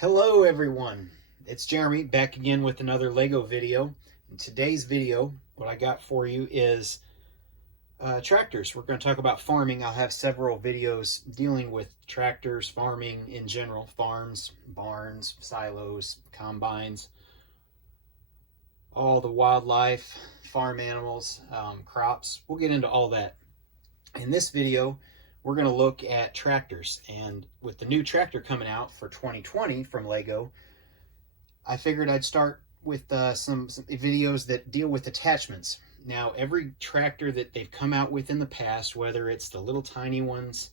Hello everyone, it's Jeremy back again with another Lego video. In today's video, what I got for you is tractors. We're going to talk about farming. I'll have several videos dealing with tractors, farming in general, farms, barns, silos, combines, all the wildlife, farm animals, crops. We'll get into all that. In this video, we're going to look at tractors, and with the new tractor coming out for 2020 from Lego, I figured I'd start with some videos that deal with attachments. Now, every tractor that they've come out with in the past, whether it's the little tiny ones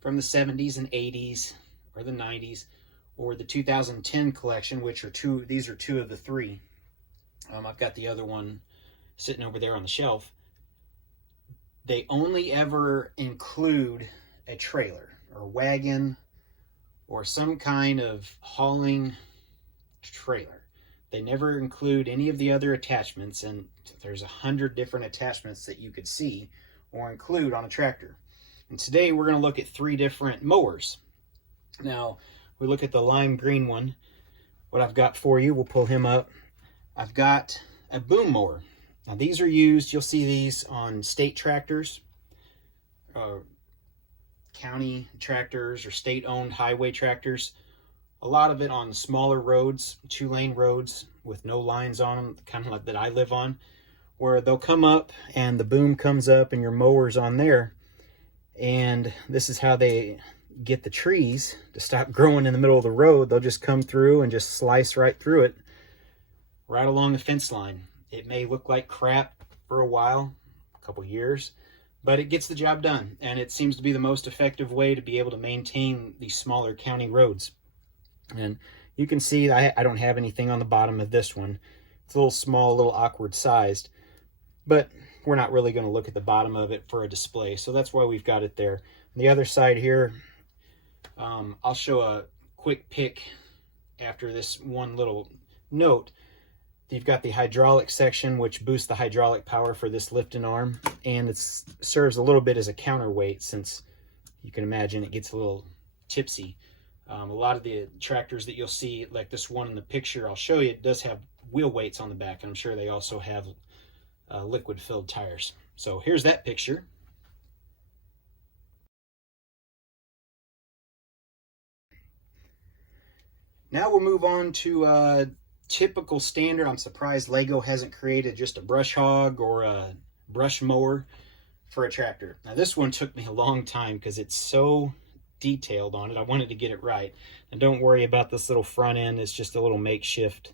from the 70s and 80s or the 90s, or the 2010 collection, which are these are two of the three. I've got the other one sitting over there on the shelf. They only ever include a trailer or wagon or some kind of hauling trailer. They never include any of the other attachments, and there's 100 different attachments that you could see or include on a tractor. And today we're going to look at 3 different mowers. Now, we look at the lime green one. What I've got for you, we'll pull him up. I've got a boom mower. Now these are used, you'll see these on state tractors, county tractors, or state-owned highway tractors. A lot of it on smaller roads, 2-lane roads with no lines on them, kind of like that I live on, where they'll come up and the boom comes up and your mower's on there. And this is how they get the trees to stop growing in the middle of the road. They'll just come through and just slice right through it, right along the fence line. It may look like crap for a while, a couple years, but it gets the job done, and it seems to be the most effective way to be able to maintain these smaller county roads. And you can see I don't have anything on the bottom of this one. It's a little small, a little awkward sized, but we're not really going to look at the bottom of it for a display, so that's why we've got it there. On the other side here, I'll show a quick pic after this one little note. You've got the hydraulic section, which boosts the hydraulic power for this lifting arm, and it serves a little bit as a counterweight, since you can imagine it gets a little tipsy. A lot of the tractors that you'll see, like this one in the picture I'll show you, it does have wheel weights on the back, and I'm sure they also have liquid-filled tires. So here's that picture. Now we'll move on to typical standard. I'm surprised Lego hasn't created just a brush hog or a brush mower for a tractor. Now this one took me a long time because it's so detailed on it. I wanted to get it right. And don't worry about this little front end. It's just a little makeshift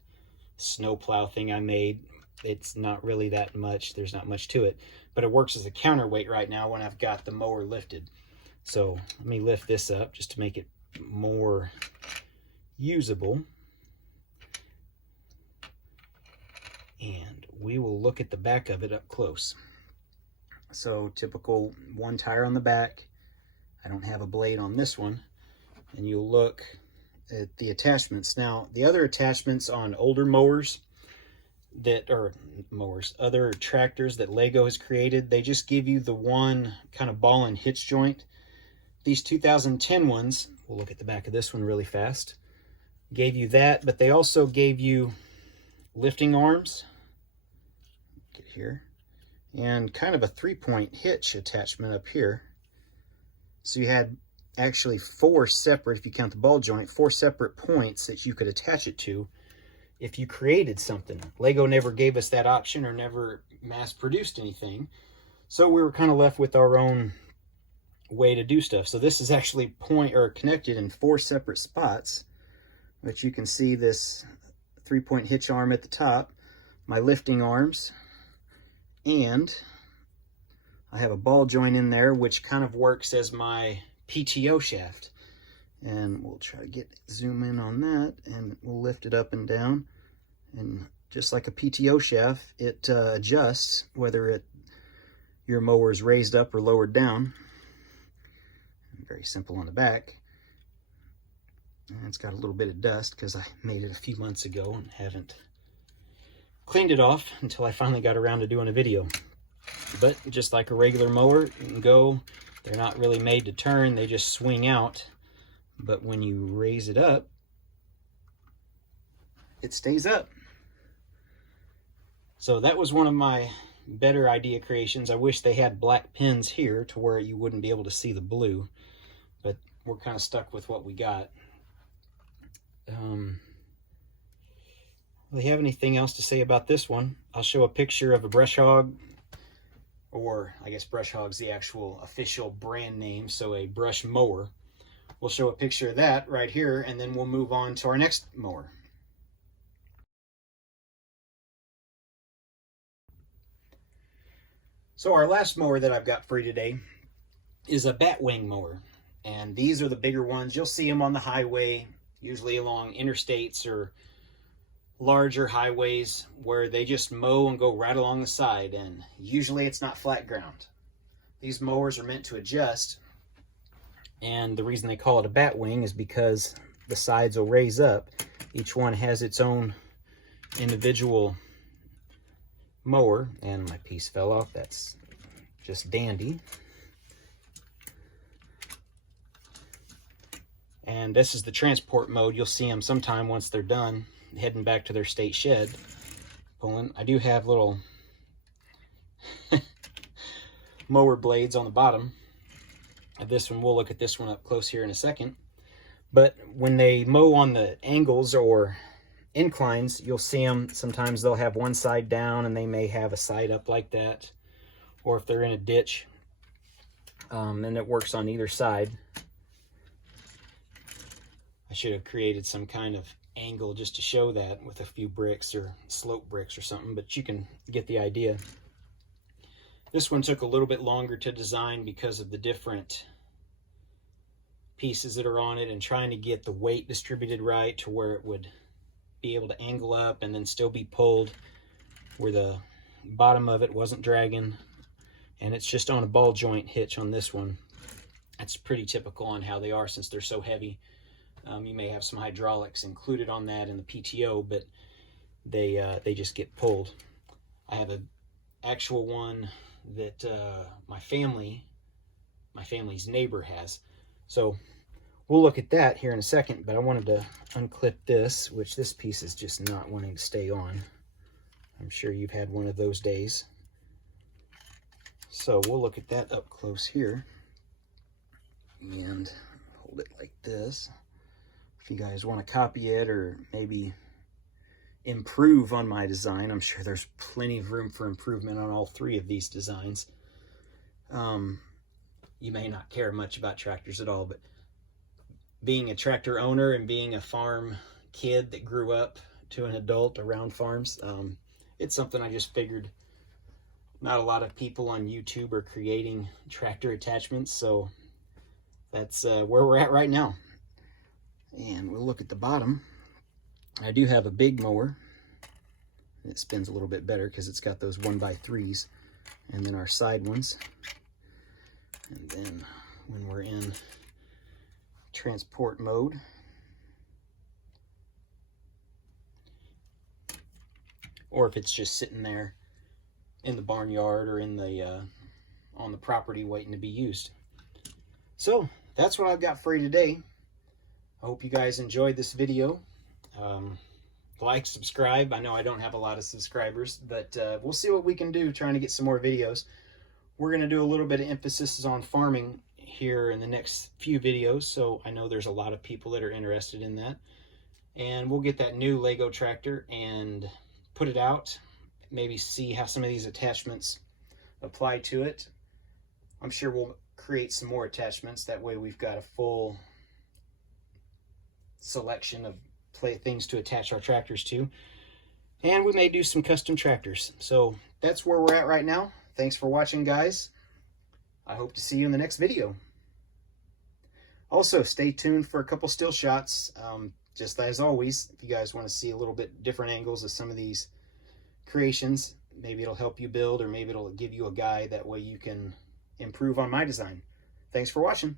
snowplow thing I made. It's not really that much. There's not much to it, but it works as a counterweight right now when I've got the mower lifted. So let me lift this up just to make it more usable. And we will look at the back of it up close. So typical one tire on the back. I don't have a blade on this one. And you'll look at the attachments. Now, the other attachments on older mowers other tractors that Lego has created, they just give you the one kind of ball and hitch joint. These 2010 ones, we'll look at the back of this one really fast, gave you that, but they also gave you lifting arms, get here, and kind of a 3-point hitch attachment up here. So you had actually 4 separate, if you count the ball joint, 4 separate points that you could attach it to if you created something. Lego never gave us that option or never mass produced anything, so we were kind of left with our own way to do stuff. So this is actually connected in 4 separate spots, but you can see this 3-point hitch arm at the top, my lifting arms, and I have a ball joint in there which kind of works as my PTO shaft. And we'll try to zoom in on that, and we'll lift it up and down, and just like a PTO shaft, it adjusts whether your mower is raised up or lowered down. Very simple on the back. And it's got a little bit of dust because I made it a few months ago and haven't cleaned it off until I finally got around to doing a video. But just like a regular mower, you can go, they're not really made to turn, they just swing out. But when you raise it up, it stays up. So that was one of my better idea creations. I wish they had black pins here to where you wouldn't be able to see the blue, but we're kind of stuck with what we got. Do they have anything else to say about this one? I'll show a picture of a brush hog, or I guess brush hog's the actual official brand name, so a brush mower. We'll show a picture of that right here, and then we'll move on to our next mower. So our last mower that I've got for you today is a Batwing Mower. And these are the bigger ones. You'll see them on the highway, usually along interstates or larger highways where they just mow and go right along the side. And usually it's not flat ground. These mowers are meant to adjust. And the reason they call it a Batwing is because the sides will raise up. Each one has its own individual mower, and my piece fell off. That's just dandy. And this is the transport mode. You'll see them sometime once they're done heading back to their state shed pulling. I do have little mower blades on the bottom of this one. We'll look at this one up close here in a second. But when they mow on the angles or inclines, you'll see them sometimes they'll have one side down and they may have a side up like that, or if they're in a ditch, and it works on either side. I should have created some kind of angle just to show that with a few bricks or slope bricks or something, but you can get the idea. This one took a little bit longer to design because of the different pieces that are on it and trying to get the weight distributed right to where it would be able to angle up and then still be pulled where the bottom of it wasn't dragging. And it's just on a ball joint hitch on this one. That's pretty typical on how they are since they're so heavy. You may have some hydraulics included on that in the PTO, but they just get pulled. I have an actual one that my family's neighbor has. So we'll look at that here in a second, but I wanted to unclip this, which this piece is just not wanting to stay on. I'm sure you've had one of those days. So we'll look at that up close here and hold it like this. If you guys want to copy it or maybe improve on my design, I'm sure there's plenty of room for improvement on all three of these designs. You may not care much about tractors at all, but being a tractor owner and being a farm kid that grew up to an adult around farms, it's something I just figured not a lot of people on YouTube are creating tractor attachments, so that's where we're at right now. And we'll look at the bottom. I do have a big mower. It spins a little bit better because it's got those 1x3s, and then our side ones. And then when we're in transport mode, or if it's just sitting there in the barnyard or in the on the property waiting to be used. So that's what I've got for you today. I hope you guys enjoyed this video. Like, subscribe. I know I don't have a lot of subscribers, but we'll see what we can do trying to get some more videos. We're going to do a little bit of emphasis on farming here in the next few videos, so I know there's a lot of people that are interested in that. And we'll get that new Lego tractor and put it out, maybe see how some of these attachments apply to it. I'm sure we'll create some more attachments. That way we've got a full selection of things to attach our tractors to. And we may do some custom tractors. So that's where we're at right now. Thanks for watching, guys. I hope to see you in the next video. Also, stay tuned for a couple still shots. Just as always, if you guys want to see a little bit different angles of some of these creations, maybe it'll help you build, or maybe it'll give you a guide. That way you can improve on my design. Thanks for watching.